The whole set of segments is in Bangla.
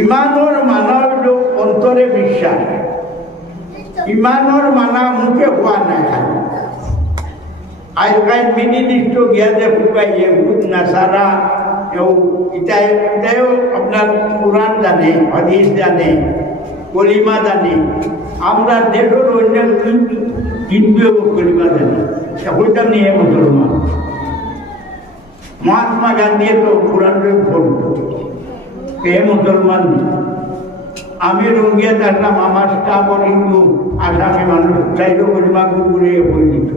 ইমানোর মানা হইল অন্তরে বিশ্বাস। ইমানোর মানা মুখে হওয়া না খালি। আজকাল মিনিলিষ্ট গিয়া যে ফুকাই ইহুদ নাসারা কেউ ইটাই ইটাইও আপনার কোরআন জানে হদিস জানে, কলিমা জানে। আমরা দেশের অন্য কিন্তু হিন্দু কলিমা জানে। ওইটা নিয়ে মুসলমান মহাত্মা গান্ধী তো কোরআন কে মুসলমান? আমি রঙ্গিয়া দেখলাম আমার স্টাফর হিন্দু, আসামি মানুষ চাইতো কলিমা করে বই দিত।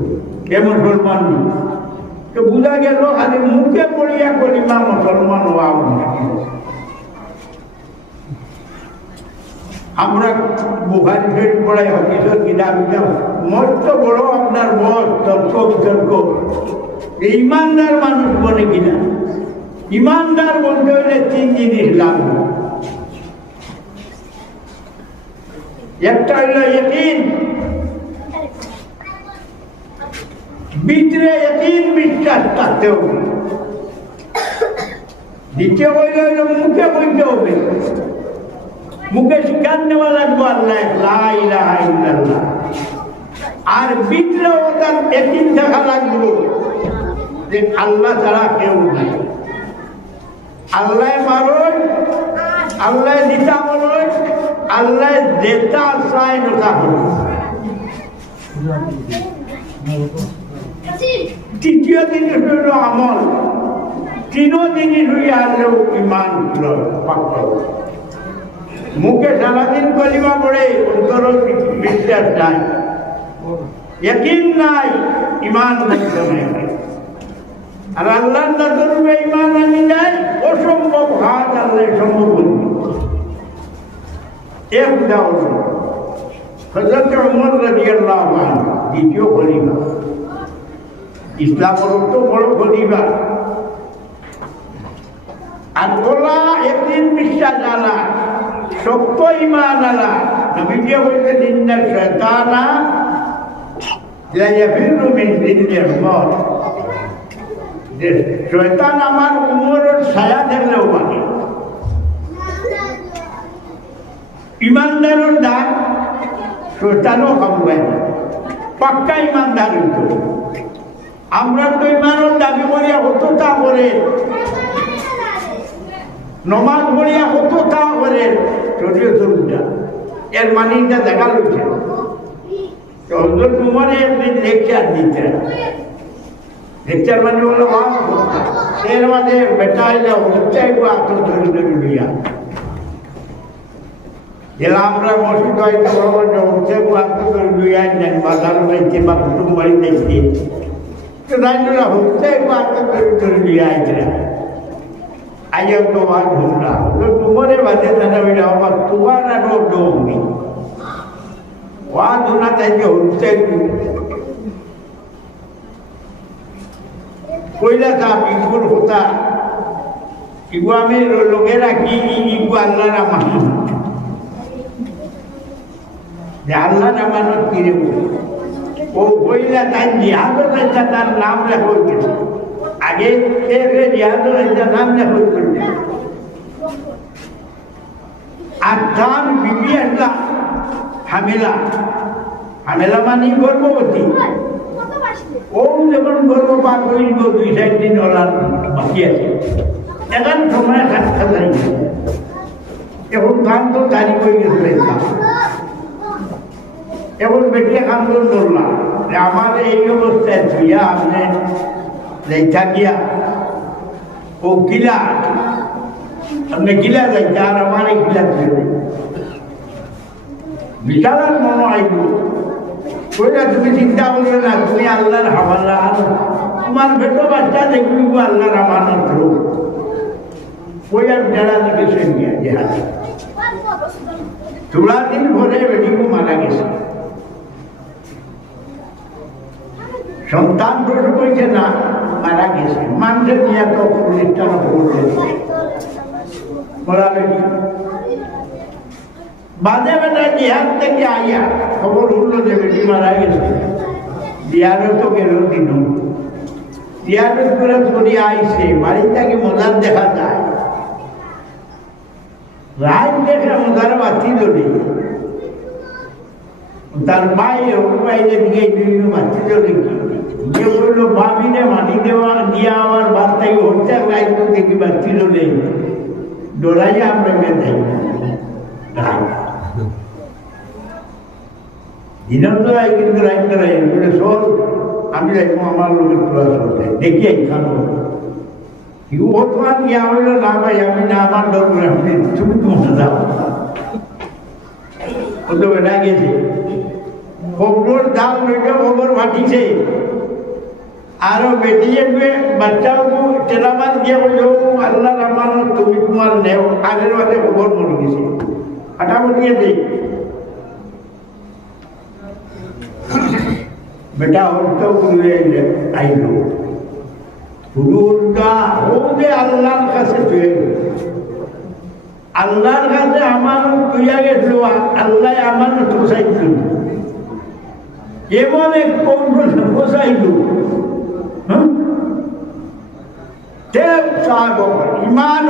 কে মুসলমান? তো বুঝা গেল, খালি মুখে পড়িয়া কলিমা মুসলমান হওয়া আমরা বুহারি শরীফ পড়াই হকিসর কিতাব কিতাব। মস্ত বড় আপনার বস তর্ক বিতর্ক ইমানদার মানুষ বলে কিনা। ইমানদার বলতে হইলে তিন জিনিস লাগবে। একটা হইল ইয়কিন। ভিতরে ইয়কিন বিশ্বাস থাকতে হবে। দ্বিতীয় হইল হইল মুখে বলতে হবে। মুখে শিকার নেওয়া লাগবো আল্লাহ। আর ভিতরে ওটার একিন থাকা লাগবে। যে আল্লাহ ছাড়া কেউ নাই। আল্লাহ মারুন আল্লাহ দিতা বলুন আল্লাহ দেতা চাই নতা বলুন তৃতীয় জিনিস হইল আমল। তিন জিনিস হইয়া আসলেও ইমান মুখে সারাদিন কলিমা পড়ে অন্তর বিশ্বাস নাই। একদিন নাই ইমান আর আল্লাহ ইমান আনি যায় অসম্ভব হাত আল্লাহ সম্ভব বলবি এক উদাহরণ হজরত উমর রাদিয়াল্লাহু আনহু দ্বিতীয় খলিফা ইসলামের তো বড় খলিফা আর বলা একদিন বিশ্বাস আলা সত্য ইমান আলা নবীজি বলতে নিন্দা শয়তানা لا يفر من ذل الموت যে শয়তান আমার উমরের ছায়া দেখলেও মানে ইমানদারের দান শয়তানও না। পাক্কা ইমানদার হইত। আমরা তো ইমানের দাবি করিয়া হতো তা করে। নমাজ পড়িয়া হতো তা করে। শরীয় চলুটা এর মানিটা দেখা লইছে। হজরত উমরে একদিন লেকচার দিতেন লেকচার মানে হলো ওয়াজ করতেন। এর মাঝে বেটা হইলে হচ্ছাই আত্ম ধরে ধরে লইয়া এলা আমরা মসজিদ হয়তো বড় যে হচ্ছে আত্ম ধরে লইয়া নেন বাজার হইতে বা কুটুম বাড়ি দেখতে তো দাঁড়িয়ে হচ্ছে আত্ম ধরে ধরে লইয়া আইছিলেন আইয়া তো ওয়াজ ঘুমরা তোমারে বাজে জানা বেটা আমার তোমার আরও ডোমি ওয়াজ না তাইকে হচ্ছে কইলা তা বিকুর হতা। ইগু আমি লোকে রাখি ইগু আল্লাহর আমানত? যে আল্লাহর কিরে ও কইলা তাই জিহাদও তাইটা তার নাম লেখা হয়েছে আগে জিহাদও তাইটা নাম লেখা আর তার বিবি একটা হামেলা। হামেলা মানে গর্ভবতী। ও যখন গর্ভপাত হইব দুই চার দিন ওলার বাকি আছে এখন সময় হাত খাতাই এখন কাম তো তারিখ হয়ে গেছে এখন বেটিয়ে কাম করে বললাম যে আমার এই অবস্থায় ধুইয়া আপনি লেখা গিয়া ও গিলা আপনি গিলা যাইতে আর আমার এই গিলা ধুয়ে বিশালার মনে আইব কইলা তুমি চিন্তা করবে না, তুমি আল্লাহর হাওয়ালা তোমার বেটো বাচ্চা দেখবি আল্লাহর আমানত লোক কইয়ার যারা দিকে সঙ্গিয়া জেহাদ তোলা দিন ভরে বেটিকু মারা গেছে। সন্তান প্রসব হয়েছে না, মারা গেছে। মানুষের নিয়ে তো প্রতিষ্ঠান করছে বলা বেটি বাদে বেটা জিহাদ থেকে আইয়া খবর উঠল যে বেটি মারা গেছে। বিহারও তো গেল দিন বিহারের করে ছড়ি আইছে বাড়ি থেকে মজার দেখা যায়? রাত দেখে তার বাতি ধরে। তার বাইরে ওর বাইরে দিয়ে বিভিন্ন বাতি ধরে। যে বলল, ভাবিনে মাটি দেওয়া দিয়া আমার বার্তাকে হচ্ছে রাইত দেখি বাতি ধরে ডোরাই আমরা বেঁধে দিনের রাই কিন্তু রাইতে রাই বলে আমি রাখব আমার লোকের তোলা চলছে দেখি খানো ইউ অথবা গিয়া হইল না ভাই, আমি না আমার দরকার আপনি তুমি তোমার যাও ও তো বেটা গেছে। কবর ডাল বেটে কবর ফাটিছে আরও বেটিয়ে দুয়ে আল্লাহ আমার তুমি তোমার নেও, আগের কবর মরে গেছে। ফাটাফাটি গেছে বেটা উল্টো ঘুরে আইলো হুজুরটা ও যে আল্লাহর কাছে তুই আল্লাহর কাছে আমার তুইয়া গেছিল আল্লাহ আমার পোষাইছিল এমন এক কৌশল পোষাইল ইমান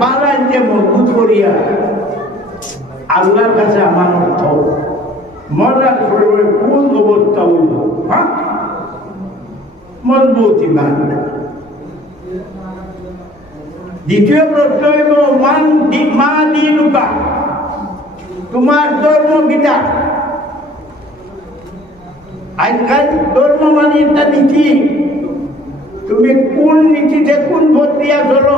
বাড়াইতে মজবুত করিয়া আল্লাহর কাছে আমার অর্থ মজা করবে কোন অবস্থা উঠব মজবুত ইমান। দ্বিতীয় প্রশ্ন হইব মান মা দিনুকা? তোমার ধর্ম গীতা আজকাল ধর্ম মানে একটা নীতি। তুমি কোন নীতিতে কোন ভর্তিয়া চলো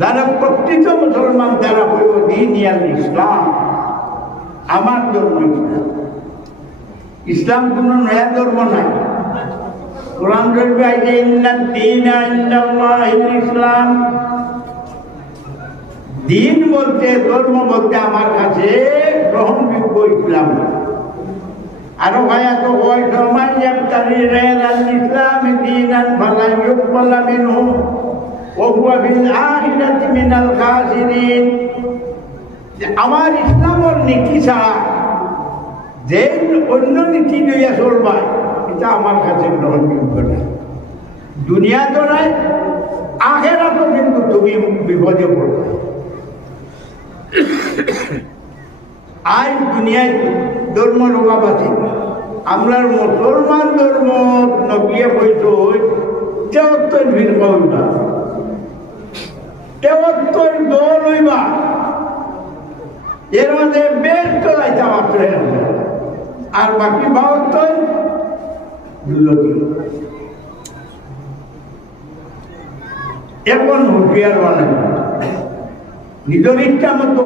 যারা প্রকৃত মুসলমান তারা হইব দিন ইয়াল ইসলাম, আমার ধর্ম ইসলাম। কোন নয়া ধর্ম নাই। কোরআন দীনা ইসলাম। দিন বলতে, ধর্ম বলতে আমার কাছে গ্রহণযোগ্য ইসলাম। আরও ভাইয়া তো ওই গায়রাল ইসলাম ফালা ইউকবালা মিনহু আখিরাতি মিনাল খাসিরিন। যে আমার ইসলামের নীতি ছাড়া যে অন্য নীতি লইয়া চলবা এটা আমার কাছে গ্রহণযোগ্য না। দুনিয়া তো নাই আখেরা কিন্তু তুমি বিপদে পড়বে। আজ দুনিয়ায় ধর্ম লোকাবাসী আমরা মুসলমান ধর্ম নবিয়ে বৈত তেহত্তর ভিড় কইবা তেহত্তর দল হইবা। এর মধ্যে বেশ চলাইতে মাত্র আর বাকি বাহাত্তর এখন হুঁশিয়ার বানাই নিজের ইচ্ছা মতো